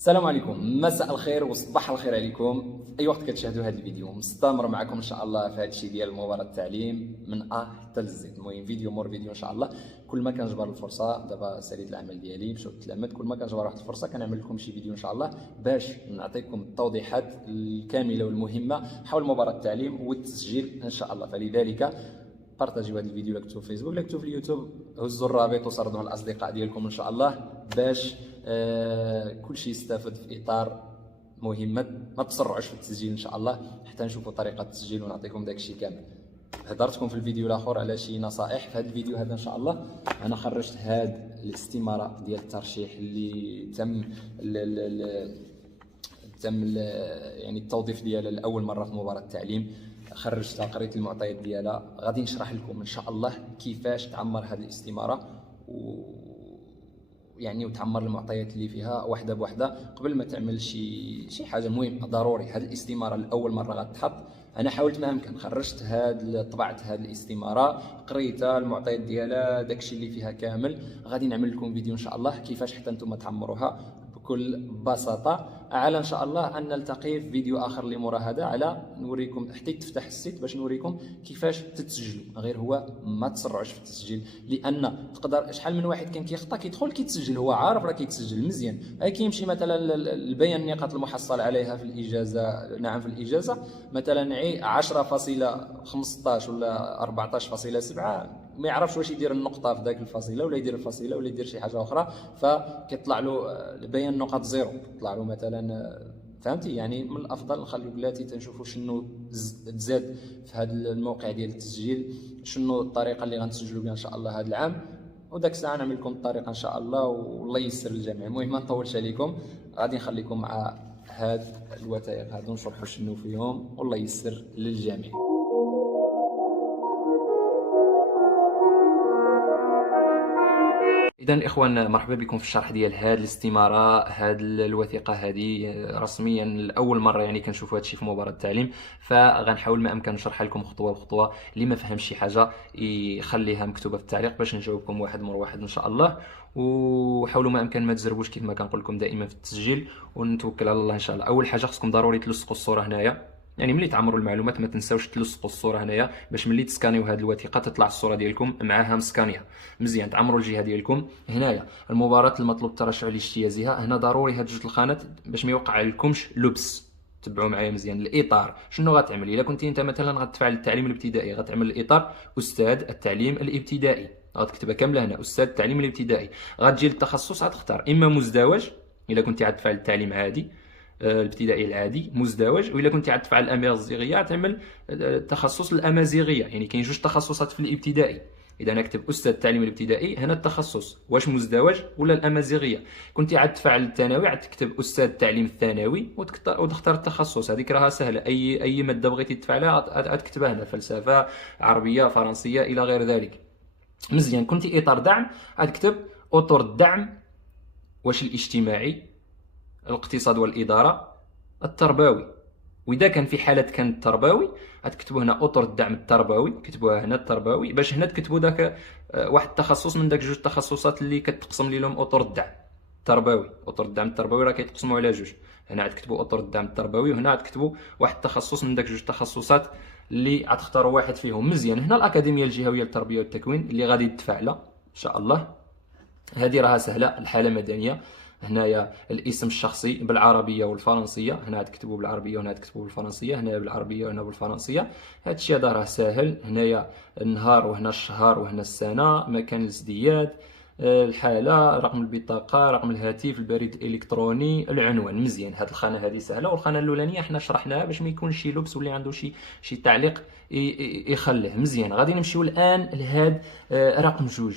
السلام عليكم، مساء الخير وصباح الخير عليكم. في اي وقت كتشاهدوا هذا الفيديو مستمر معكم ان شاء الله في هذا الشيء ديال مباراة التعليم من حتى للزد. المهم فيديو مور فيديو ان شاء الله. كل ما كنجبر الفرصه دابا ساليت العمل ديالي مشيت تلمت، كل ما كنجبر واحد الفرصه كنعمل لكم شي فيديو ان شاء الله باش نعطيكم التوضيحات الكامله والمهمه حول مباراة التعليم والتسجيل ان شاء الله. فلذلك بارطاجيو هذا الفيديو، لا كنتو في فيسبوك لا كنتو في اليوتيوب، هزوا الرابط وسردوه للاصدقاء ديالكم ان شاء الله باش كل شيء يستافد في اطار مهمه. ما تسرعوش في التسجيل ان شاء الله حتى نشوفوا طريقه التسجيل ونعطيكم داك الشيء كامل. هضرتكم في الفيديو الاخر على شي نصائح. في هذا الفيديو هذا ان شاء الله انا خرجت هاد الاستماره ديال الترشيح اللي تم يعني التوظيف ديالها لاول مره في مباراه التعليم. خرجتها، قريت المعطيات ديالها، غادي نشرح لكم ان شاء الله كيفاش تعمر هذه الاستماره يعني وتعمر المعطيات اللي فيها واحده بوحده قبل ما تعمل شي حاجه. مهم ضروري هذه الاستماره لاول مره غتحط. انا حاولت ما امكن، خرجت طبعت هذه الاستماره، قريتها المعطيات ديالها داكشي اللي فيها كامل. غادي نعمل لكم فيديو ان شاء الله كيفاش حتى نتوما تعمروها بكل بساطه. على ان شاء الله ان نلتقي في فيديو اخر اللي مورا هذا على نوريكم حتى تفتح السيت باش نوريكم كيفاش تتسجلوا. غير هو ما تسرعوش في التسجيل، لان تقدر شحال من واحد كان كيخطا كيدخل كيتسجل، هو عارف راه كيتسجل مزيان، كيمشي مثلا البيان النقاط المحصل عليها في الاجازه، نعم في الاجازه مثلا 10.15 ولا 14.7، ما يعرفش واش يدير النقطه في ذاك الفصيله ولا يدير الفصيله ولا يدير شي حاجه اخرى، فكيطلع له بيان النقاط زيرو، يطلع له مثلا. فهمتي؟ يعني من الافضل نخليو بلاتي تنشوفوا شنو تزاد في هذا الموقع ديال التسجيل، شنو الطريقه اللي غنسجلوا بها ان شاء الله هذا العام، وداك الساعه نعمل لكم الطريقه ان شاء الله والله ييسر للجميع. المهم ما نطولش عليكم، غادي نخليكم مع هاد الوثائق هادو نشرحوا شنو فيهم والله ييسر للجميع. اذا الاخوان مرحبا بكم في الشرح ديال هذه الاستماره. هذه الوثيقه هذه رسميا لاول مره يعني كنشوفوا هذا الشيء في مباراه التعليم، فغنحاول ما امكن نشرح لكم خطوه بخطوه. اللي ما فهمش شي حاجه يخليها مكتوبه في التعليق باش نجاوبكم واحد مور واحد ان شاء الله. وحاولوا ما امكن ما تزربوش كيف ما كنقول لكم دائما في التسجيل، ونتوكل على الله ان شاء الله. اول حاجه خصكم ضروري تلصقوا الصوره هنايا، يعني ملي تعمروا المعلومات ما تنساوش تلصقوا الصوره هنايا باش ملي تسكانيو هذه الوثيقه تطلع الصوره ديالكم معاها مسكانيه مزيان. تعمروا الجهه ديالكم هنايا. المباراه المطلوب الترشح لاجتيازها، هنا ضروري هاد جوج الخانات باش ما يوقع لكمش لبس. تبعوا معايا مزيان. الاطار شنو غتعمل؟ الا كنتي انت مثلا غتفعل التعليم الابتدائي غتعمل الاطار استاذ التعليم الابتدائي، غتكتبها كامله هنا استاذ التعليم الابتدائي. غتجي للتخصص غتختار اما مزدوج الا كنتي غتفعل التعليم عادي الابتدائي العادي مزدوج، والا كنتي غتفعل الامازيغيه تعمل التخصص الامازيغيه. يعني كاين جوج تخصصات في الابتدائي. اذا نكتب استاذ التعليم الابتدائي هنا التخصص واش مزدوج ولا الامازيغيه. كنتي غتفعل الثانوي غتكتب استاذ التعليم الثانوي وتختار التخصص. هذيك راها سهله، اي ماده بغيتي تفعلها غتكتبها هنا، فلسفه عربيه فرنسيه الى غير ذلك. مزيان. كنتي اطار دعم غتكتب اطر الدعم، واش الاجتماعي الاقتصاد والاداره التربوي. واذا كان في حاله كان التربوي غتكتبوا هنا اطر الدعم التربوي، كتبوها هنا التربوي باش هنا تكتبوا داك واحد التخصص من داك جوج التخصصات اللي كتقسم لهم اطر الدعم التربوي. اطر الدعم التربوي راه كيتقسموا على جوج، هنا غتكتبوا اطر الدعم التربوي وهنا غتكتبوا واحد التخصص من داك جوج التخصصات اللي غتختاروا واحد فيهم. مزيان. هنا الاكاديميه الجهويه للتربيه والتكوين اللي غادي تفعلها ان شاء الله. هذه راها سهله. الحاله مدنيه هنايا الاسم الشخصي بالعربيه والفرنسيه، هنا تكتبوا بالعربيه وهنا تكتبوا بالفرنسيه، هنا بالعربيه وهنا بالفرنسيه. هذا الشيء هذا راه ساهل. هنايا النهار وهنا الشهر وهنا السنه، مكان الازدياد، الحاله، رقم البطاقه، رقم الهاتف، البريد الالكتروني، العنوان. مزيان. هذه الخانه هذه سهله. والخانه الاولانيه حنا شرحناها باش ما يكونش شي لبس واللي عنده شي تعليق يخليه. مزيان. غادي نمشيو الان لهذا رقم جوج،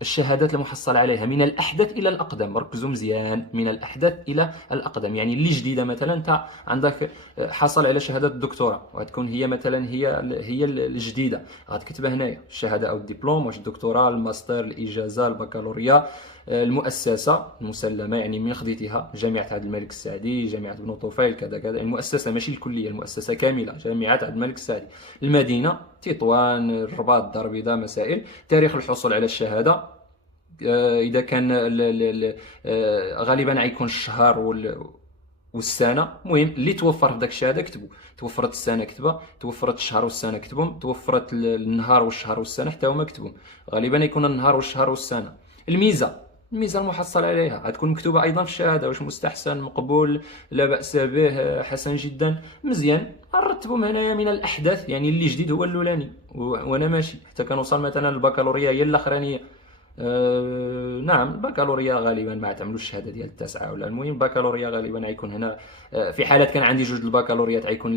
الشهادات المحصل عليها من الأحدث إلى الأقدم. ركزوا مزيان، من الأحدث إلى الأقدم، يعني اللي جديدة. مثلا أنت عندك حصل على شهادة الدكتوراه وغتكون هي مثلا هي الجديدة، غتكتبها هنايا الشهادة أو الدبلوم، واش الدكتوراه، الماستر، الإجازة، البكالوريا، المؤسسة المسلمة يعني من خديتها، جامعة عبد الملك السعدي، جامعة بن طفيل، كذا كذا. المؤسسة ماشي الكلية، المؤسسة كاملة، جامعة عبد الملك السعدي. المدينة تطوان، الرباط، الدار البيضاء، مسائل. تاريخ الحصول على الشهادة اذا كان غالبا غيكون الشهر والسنه. المهم اللي توفر في داك الشهاده كتبوا. توفرت السنه كتبها، توفرت الشهر والسنه كتبهم، توفرت النهار والشهر والسنه حتى هما كتبهم. غالبا يكون النهار والشهر والسنه. الميزه المحصل عليها غتكون مكتوبه ايضا في الشهاده، واش مستحسن، مقبول، لا باس به، حسن جدا، مزيان. نرتبهم هنايا من الاحدث، يعني اللي جديد هو الاولاني وانا ماشي حتى كنوصل مثلا البكالوريا هي الاخرانيه. نعم البكالوريا غالبا ما تعملوش الشهاده ديال التاسعه ولا المهم البكالوريا غالبا غيكون هنا. في حالات كان عندي جوج البكالوريات غيكون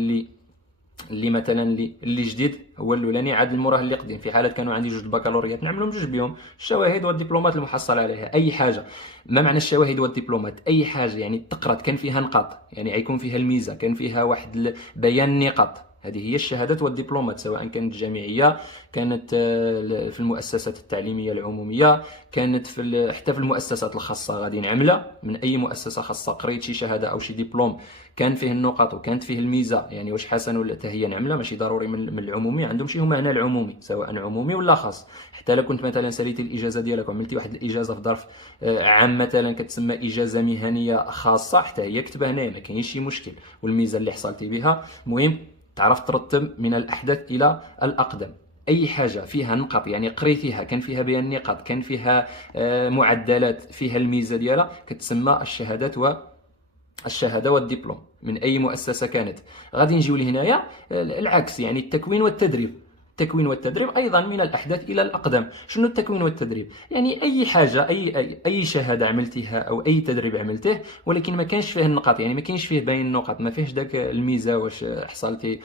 اللي مثلا اللي جديد هو الاولاني عاد الموراه اللي قديم. في حالات كانوا عندي جوج البكالوريات نعملهم جوج بهم، الشواهد والدبلومات المحصل عليها. اي حاجه، ما معنى الشواهد والدبلومات؟ اي حاجه يعني تقرات كان فيها نقاط، يعني غيكون فيها الميزه، كان فيها واحد بيان النقاط، هذه هي الشهادات والدبلومات، سواء كانت جامعيه، كانت في المؤسسات التعليميه العموميه، كانت حتى في المؤسسات الخاصه غادي نعملها. من اي مؤسسه خاصه قريت شي شهاده او شي دبلوم كان فيه النقاط وكانت فيه الميزه، يعني واش حسن ولا حتى هي نعملها. ماشي ضروري من العمومي، عندهم شي هما هنا العمومي سواء عمومي ولا خاص. حتى لو كنت مثلا ساليتي الاجازه ديالك وعملتي واحد الاجازه في ظرف عام مثلا كتسمى اجازه مهنيه خاصه، حتى هي كتبها هنايا، ما كاينش شي مشكل. والميزه اللي حصلتي بها، المهم تعرف ترتب من الاحدث الى الاقدم. اي حاجه فيها نقط يعني قريتيها كان فيها بيان النقاط، كان فيها معدلات، فيها الميزه ديالها، كتسمى الشهاده والدبلوم من اي مؤسسه كانت. غادي نجيو لهنايا العكس، يعني التكوين والتدريب. التكوين والتدريب ايضا من الاحدث الى الاقدم. شنو التكوين والتدريب؟ يعني اي حاجه، اي شهاده عملتيها او اي تدريب عملته ولكن ما كانش فيه النقاط، يعني ما كاينش فيه باين النقط، ما فيهش داك الميزه واش حصلتي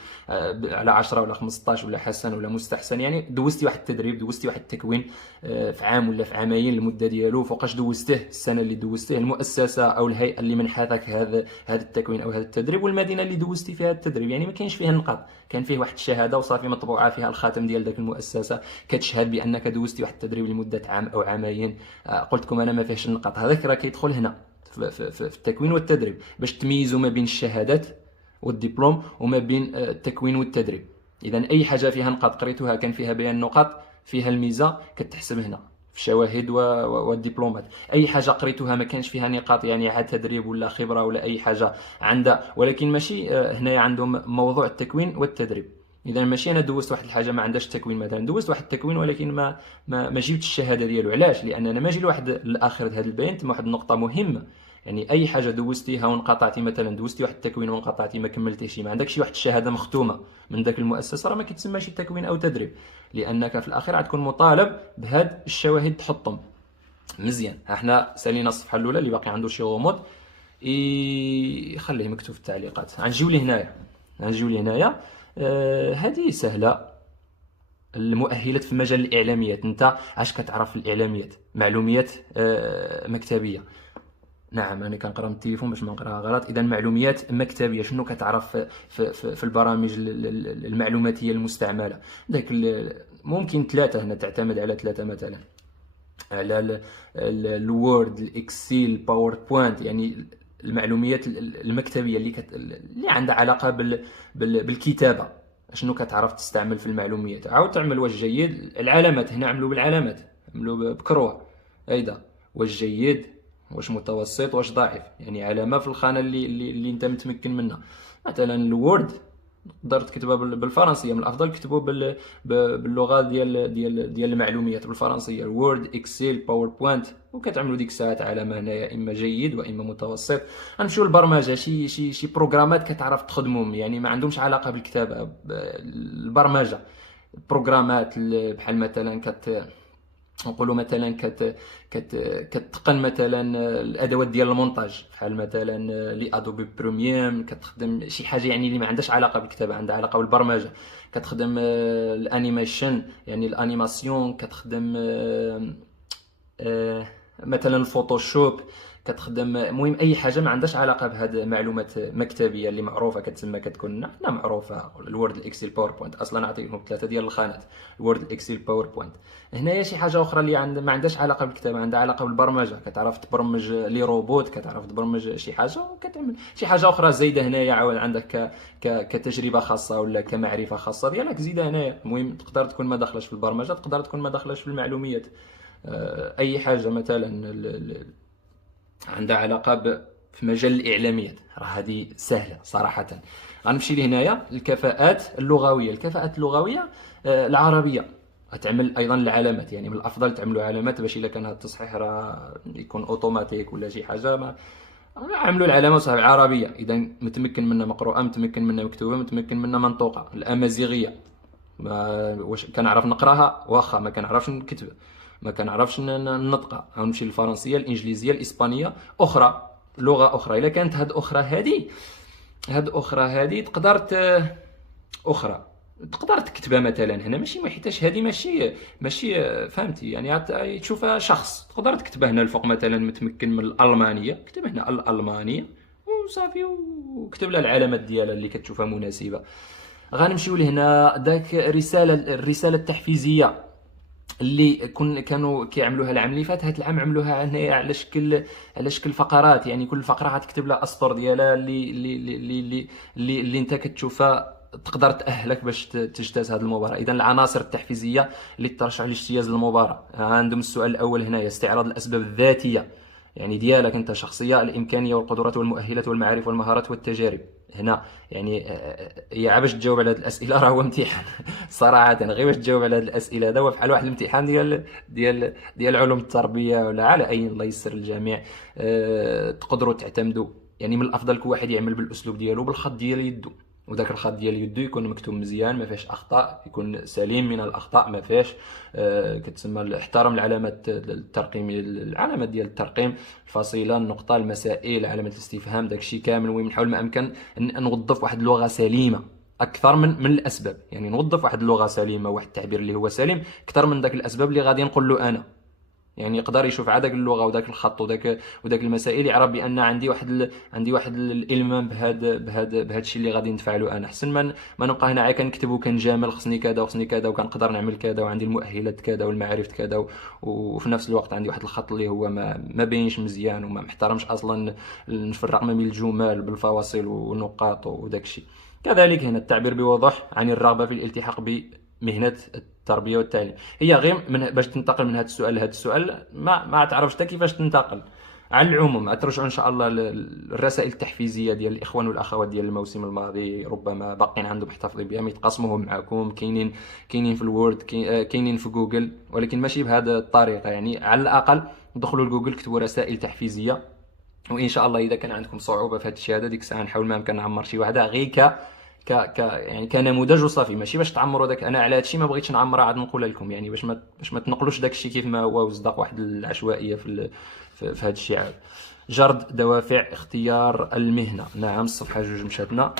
على 10 ولا 15 ولا حسن ولا مستحسن. يعني دوزتي واحد التدريب، دوزتي واحد التكوين في عام ولا في عامين، المده ديالو فوقاش دوزته، السنه اللي دوزته، المؤسسه او الهيئه اللي منحتك هذا التكوين او هذا التدريب، والمدينه اللي دوزتي فيها التدريب. يعني ما كاينش فيه النقاط، كان فيه واحد الشهاده وصافي مطبوعه فيها الخاتم ديال داك المؤسسه كتشهد بانك دوزتي واحد التدريب لمده عام او عامين. قلت لكم انا ما فيهش النقاط، هذاك راه كيدخل هنا في التكوين والتدريب باش تميزوا ما بين الشهادات والدبلوم وما بين التكوين والتدريب. اذا اي حاجه فيها نقاط قريتوها كان فيها بيان النقاط، فيها الميزه، كتحسب هنا في الشواهد والدبلومات. اي حاجه قريتوها ما كانش فيها نقاط، يعني عاد تدريب ولا خبره ولا اي حاجه عندها، ولكن ماشي هنايا عندهم موضوع التكوين والتدريب. اذا ماشي انا دوزت واحد الحاجه ما عندهاش التكوين، مثلا دوزت واحد التكوين ولكن ما جبتش الشهاده ديالو. علاش؟ لان انا ماجي لواحد الاخر هذا البيان تما واحد النقطه مهمه. يعني اي حاجه دوزتيها وانقطعتي، مثلا دوزتي واحد التكوين وانقطعتي ما كملتيش، ما عندكش واحد الشهاده مختومه من ذاك المؤسسه، راه ما كيتسماش تكوين او تدريب، لانك في الاخير غتكون مطالب بهاد الشواهد تحطهم. مزيان، ها حنا سالينا الصفحه الاولى. اللي باقي عنده شي غموض يخليه مكتوب في التعليقات. غنجيو لهنايا. هذه سهله. المؤهلات في مجال الاعلاميات، انت اش كتعرف في الاعلاميات؟ معلوميات مكتبيه. نعم انا كنقرا من التليفون باش ما نقراها غلط. اذا معلوميات مكتبيه، شنو كتعرف في البرامج المعلوماتيه المستعمله؟ داك ممكن ثلاثه، هنا تعتمد على ثلاثه، مثلا على الوورد، الاكسل، باوربوينت، يعني المعلومات المكتبيه اللي عندها علاقه بالكتابه. شنو كتعرف تستعمل في المعلوميات؟ عاود تعمل واش جيد. العلامات هنا عملوا بالعلامات، عملوا بكروه هيدا، واش جيد، واش متوسط، واش ضعيف، يعني علامه في الخانه اللي انت متمكن منها. مثلا الوورد تقدر تكتبها بالفرنسيه، من الافضل كتبوا باللغه ديال المعلومات بالفرنسيه، وورد، اكسل، باوربوينت، وكتعملوا ديك الساعات علامه هنايا اما جيد واما متوسط. غنمشيو للبرمجه، شي بروغرامات كتعرف تخدمهم، يعني ما عندهمش علاقه بالكتابه، البرمجه، بروغرامات بحال مثلا نقولوا مثلا كتقن مثلا الادوات ديال المونتاج، بحال مثلا لي ادوبي بريميوم، كتخدم شي حاجه يعني اللي ما عندهاش علاقه بالكتابه، عندها علاقه بالبرمجه. كتخدم الانيميشن، يعني الانيماسيون، كتخدم مثلا الفوتوشوب، كتخدم المهم اي حاجه ما عندهاش علاقه بهاد معلومات مكتبيه اللي معروفه كتسمى، كتكون حنا معروفه الوورد، الاكسل، باوربوينت. اصلا نعطيكم ثلاثه ديال الخانات، الوورد، الاكسل، باوربوينت. هنايا شي حاجه اخرى اللي ما عندهاش علاقه بالكتابه، عندها علاقه بالبرمجه، كتعرف تبرمج لي روبوت، كتعرف تبرمج شي حاجه وكتعمل شي حاجه اخرى زايده هنايا، عاود عندك كتجربه خاصه ولا كمعرفه خاصه ديالك زيدها هنايا. المهم تقدر تكون ما داخلاش في البرمجه، تقدر تكون ما داخلاش في المعلوميات. اي حاجه مثلا عندها علاقه في مجال الاعلاميات، راه هذه سهله صراحه. غنمشي لهنايا الكفاءات اللغويه. الكفاءات اللغويه العربيه، تعمل ايضا العلامات، يعني من الافضل تعملوا علامات باش الا كان هذا التصحيح راه يكون اوتوماتيك ولا شي حاجه، ما عملوا العلامه صحيح العربيه، اذا متمكن منها مقروءه، متمكن منها مكتوبه، متمكن منها منطوقه. الامازيغيه، ما واش كنعرف نقراها واخا ما كنعرفش نكتبها، ما كنعرفش ننطقها. غنمشي للفرنسيه، الانجليزيه، الاسبانيه، اخرى لغه اخرى. الا كانت هاد اخرى هذه اخرى تقدر تكتبها مثلا هنا، ماشي حيتاش هذه ماشي فهمتي يعني تشوفها شخص تقدر تكتبها هنا الفوق مثلا متمكن من الالمانيه، كتب هنا الالمانيه وصافي، وكتب لها العلامات ديالها اللي كتشوفها مناسبه. غنمشيو لهنا داك الرساله التحفيزيه اللي كانوا كيعملوها العام اللي فات. هذا العام عملوها هنايا على شكل فقرات، يعني كل فقره غتكتب لها اسطر ديالها اللي انت كتشوفها تقدر تأهلك باش تجتاز هذه المباراة. إذا العناصر التحفيزية اللي ترشح لاجتياز المباراة عندهم السؤال الأول هنا استعراض الأسباب الذاتية، يعني ديالك أنت شخصية، الإمكانية والقدرات والمؤهلات والمعارف والمهارات والتجارب. هنا يعني يا باش تجاوب على هذه الأسئلة راه هو امتحان صراحة، غير باش تجاوب على هذه الأسئلة هذا هو بحال واحد الامتحان ديال علوم التربية ولا على أي، الله يسر الجميع. تقدروا تعتمدوا، يعني من الأفضل كل واحد يعمل بالأسلوب ديالو بالخط ديال يدو، وداك الخط ديال يدو يكون مكتوب مزيان ما فيهش اخطاء، يكون سليم من الاخطاء ما فيهش. كتسمى احترم العلامات الترقيميه، العلامات ديال الترقيم، الفصيله، النقطه، المسائل، علامه الاستفهام، داكشي كامل. المهم نحاول ما امكن ان نوظف واحد اللغه سليمه اكثر من الاسباب، يعني نوظف واحد اللغه سليمه، واحد التعبير اللي هو سليم اكثر من داك الاسباب اللي غادي نقول له انا. يعني يقدر يشوف على داك اللغه وداك الخط وداك المسائل، يعرف بان عندي واحد الالمام بهذا الشيء اللي غادي نفعله انا، احسن ما نبقى هنا كنكتب وكنجامل خصني كذا وخصني كذا وكنقدر نعمل كذا وعندي المؤهلات كذا والمعارف كذا، وفي نفس الوقت عندي واحد الخط اللي هو ما بينش مزيان وما محترمش اصلا نفرق ما بين الجمل بالفواصل والنقاط وداك الشيء. كذلك هنا التعبير بوضوح عن الرغبه في الالتحاق بمهنه التربيه والتعليم. هي غير باش تنتقل من هذا السؤال لهذا السؤال ما تعرفش حتى كيفاش تنتقل. على العموم ترجعوا ان شاء الله الرسائل التحفيزيه ديال الاخوان والاخوات ديال الموسم الماضي، ربما باقين عندهم محتفظين بهم، يتقاسموهم معكم، كاينين في الوورد، كاينين في جوجل، ولكن ماشي بهذه الطريقه. يعني على الاقل دخلوا لجوجل كتبوا رسائل تحفيزيه، وان شاء الله اذا كان عندكم صعوبه في هذه الشهاده ديك الساعه نحاول ما امكن نعمر شي وحده غير يعني كنموذج وصافي، ماشي باش تعمروا داك. انا على هادشي ما بغيتش نعمرها عاد نقولها لكم، يعني باش ما تنقلوش داك الشيء كيف ما هو وصدق واحد العشوائيه في هذا الشيء. عاد جرد دوافع اختيار المهنه، نعم الصفحه 2 مشاتنا.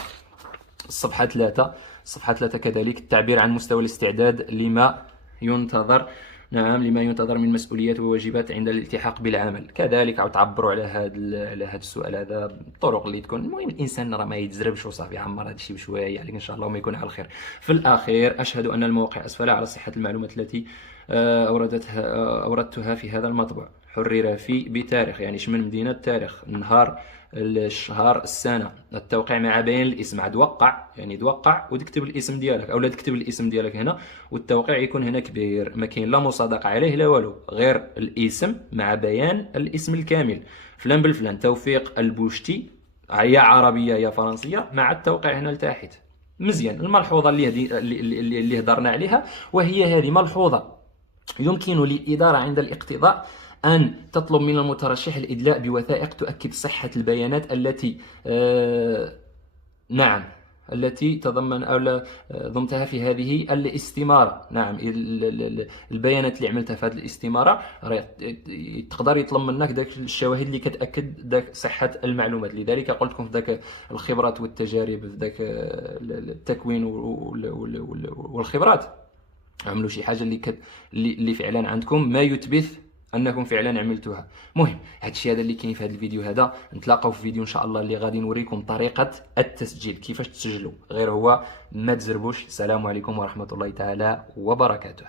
الصفحه 3 كذلك التعبير عن مستوى الاستعداد لما ينتظر، نعم لما ينتظر من مسؤوليات وواجبات عند الالتحاق بالعمل. كذلك عاود تعبروا على هذا السؤال هذا بالطرق اللي تكون. المهم الانسان راه ما يتزربش وصافي، عمر هذا الشيء بشويه عليك ان شاء الله وما يكون على الخير. في الاخير اشهد ان المواقع اسفل على صحه المعلومات التي اوردتها في هذا المطبوع. حرر في بتاريخ، يعني شمن مدينه، التاريخ، النهار، الشهر، السنه، التوقيع مع بيان الاسم. عاد وقع يعني توقع وتكتب الاسم ديالك، اولا تكتب الاسم ديالك هنا والتوقيع يكون هنا كبير، ما كاين لا مصادقه عليه لا والو، غير الاسم مع بيان الاسم الكامل، فلان بالفلان توفيق البوشتي، يا عربيه يا فرنسيه، مع التوقيع هنا لتحت. مزيان. الملحوظه اللي هضرنا عليها وهي هذه ملحوظه: يمكن للإدارة عند الاقتضاء أن تطلب من المترشح الإدلاء بوثائق تؤكد صحة البيانات التي تضمن أو ضمتها في هذه الاستمارة. نعم البيانات اللي عملتها في هذه الاستمارة تقدر يطلب منك داك الشواهد اللي كتأكد داك صحة المعلومات. لذلك قلت لكم في داك الخبرات والتجارب، في داك التكوين والخبرات، عملوا شي حاجه اللي فعلا عندكم ما يثبت انكم فعلا عملتوها. مهم هادشي هذا اللي كاين في هذا الفيديو هذا. نتلاقاو في فيديو ان شاء الله اللي غادي نوريكم طريقه التسجيل، كيفاش تسجلوا، غير هو ما تزربوش. السلام عليكم ورحمه الله تعالى وبركاته.